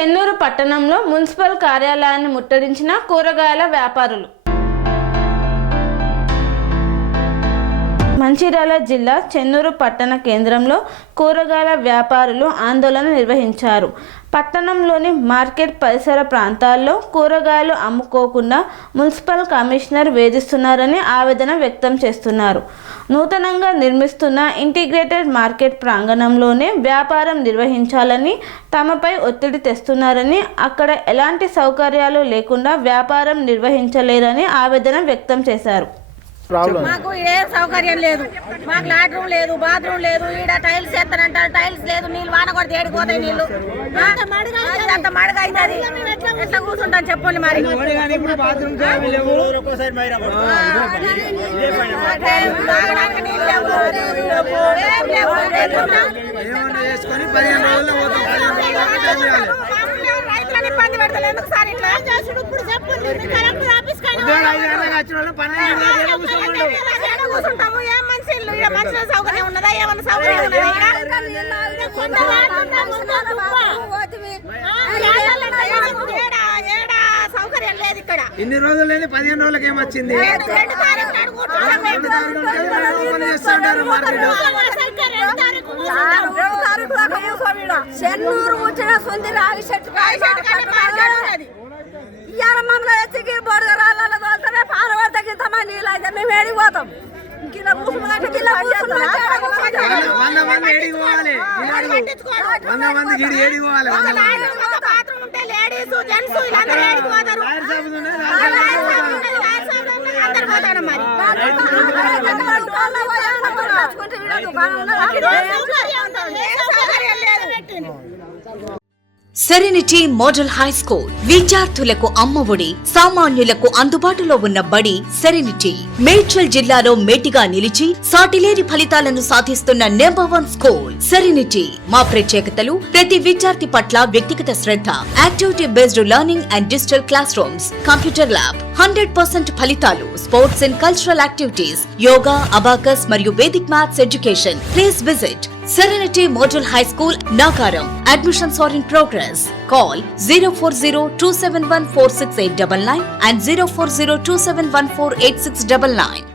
చెన్నూరు పట్టణంలో మున్సిపల్ కార్యాలయాన్ని ముట్టడించిన కూరగాయల వ్యాపారులు. మంచిర్యాల జిల్లా చెన్నూరు పట్టణ కేంద్రంలో కూరగాయల వ్యాపారులు ఆందోళన నిర్వహించారు. పట్టణంలోని మార్కెట్ పరిసర ప్రాంతాల్లో కూరగాయలు అమ్ముకోకుండా మున్సిపల్ కమిషనర్ వేధిస్తున్నారని ఆవేదన వ్యక్తం చేస్తున్నారు. నూతనంగా నిర్మిస్తున్న ఇంటిగ్రేటెడ్ మార్కెట్ ప్రాంగణంలోనే వ్యాపారం నిర్వహించాలని తమపై ఒత్తిడి తెస్తున్నారని, అక్కడ ఎలాంటి సౌకర్యాలు లేకుండా వ్యాపారం నిర్వహించలేరని ఆవేదన వ్యక్తం చేశారు. మాకు ఏ సౌకర్యం లేదు, మాకు లాట్రూమ్ లేదు, బాత్రూమ్ లేదు, ఈడ టైల్స్ వేస్తారంటారు, టైల్స్ లేదు, నీళ్ళు వాన కొడితే ఏడిపోతాయి నీళ్ళు, అంత మడగా అవుతుంది. ఎట్లా కూర్చుంటాను చెప్పండి మరి. రైతులని ఇబ్బంది పెడతారు ఎందుకు సార్ ఇట్లా ఇప్పుడు కూర్చుంటాము. ఏం మనుషులు మనుషుల సౌకర్యం ఉన్నదా, ఏమన్నా సౌకర్యం ఉన్నదా? సౌకర్యం లేదు ఇక్కడ. ఇన్ని రోజులు లేదు, 15 రోజులకి ఏమొచ్చింది. చెన్నూరు వచ్చిన సుంది రాగి చెట్టు ఇవాళ మమ్మల్ని ఎత్తికి బొడగ రాళ్ళ తోలుతానే పారవాడు తగ్గిస్తామా నీళ్ళు అయితే మేము ఏడిపోతాం. సెరెనిటీ మోడల్ హై స్కూల్ విద్యార్థులకు అమ్మఒడి, సామాన్యులకు అందుబాటులో ఉన్న బడి సెరెనిటీ. మేడ్చల్ జిల్లాలో మేటిగా నిలిచి సాటిలేని ఫలితాలను సాధిస్తున్న నంబర్ 1 స్కూల్ సెరెనిటీ. మా ప్రత్యేకతలు ప్రతి విద్యార్థి పట్ల వ్యక్తిగత శ్రద్ధ, activity based learning and digital classrooms, computer lab, 100% ఫలితాలు, sports and cultural activities, yoga, abacus మరియు Vedic maths education. Please visit Serenity Model High School, Nagaram. Admissions are in progress. Call 040-271-46899 and 040-271-48699.